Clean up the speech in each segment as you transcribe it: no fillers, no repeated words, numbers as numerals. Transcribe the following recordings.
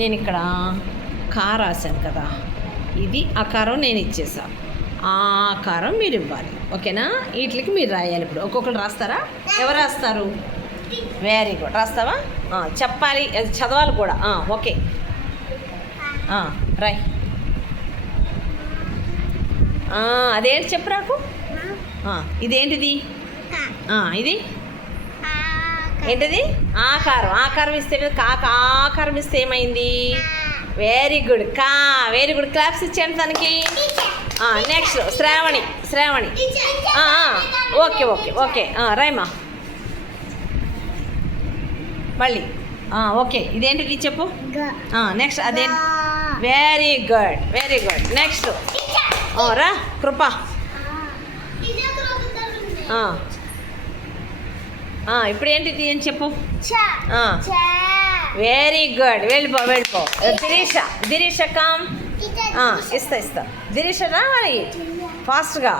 నేను ఇక్కడ కా రాశాను కదా, ఇది ఆకారం నేను ఇచ్చేసా, ఆ ఆకారం మీరు ఇవ్వాలి. ఓకేనా? వీటికి మీరు రాయాలి. ఇప్పుడు ఒక్కొక్కరు రాస్తారా? ఎవరు రాస్తారు? Very good. రాస్తావా? చెప్పాలి, అది చదవాలి కూడా. ఓకే, రాయ్. అదేంటి చెప్పు నాకు. ఇదేంటిది? ఇది ఏంటిది? ఆకారం. ఆకారం ఇస్తే ఆకారం ఇస్తే ఏమైంది? Very good. Very good. Claps ఇచ్చేయండి తనకి. Next Shravani. Okay okay okay, రాయమ్మా మళ్ళీ. ఓకే, ఇదేంటిది చెప్పు. నెక్స్ట్ అదే. Very good. నెక్స్ట్ రా కృప. ఇప్పుడు ఏంటిది అని చెప్పు. Very good. వెళ్ళిపో. దిరీష కామ్. ఇస్తా. దిరీష రావాలి ఫాస్ట్గా.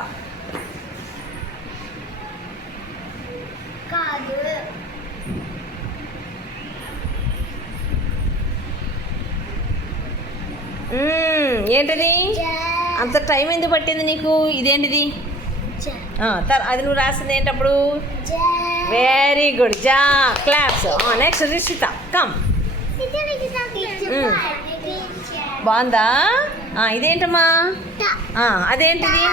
ఏంటిది? అంత టైం ఎందుకు పట్టింది నీకు? ఇదేంటిది? అది నువ్వు రాసింది ఏంటప్పుడు? Very good. Claps. Next Rishita come. బాగుందా? ఇదేంటమ్మా? అదేంటిది?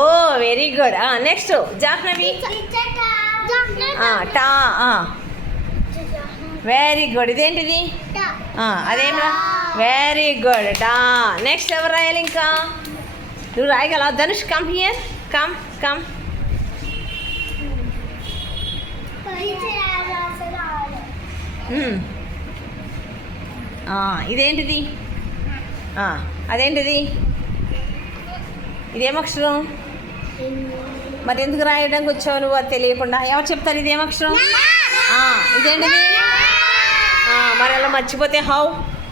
Oh very good. Next Jahnavi. టా. Very good. ఇదేంటిది? అదేనా? Very good. నెక్స్ట్ ఎవరు రాయాలి ఇంకా? నువ్వు రాయగలవా? Dhanush come here. కమ్. ఇదేంటిది? అదేంటిది? ఇదేమక్షరం? మరి ఎందుకు రాయడానికి వచ్చావు నువ్వు అది తెలియకుండా? ఎవరు చెప్తారు ఇదేమక్షరం? ఇదేంటిది? మరి అలా మర్చిపోతే హౌ?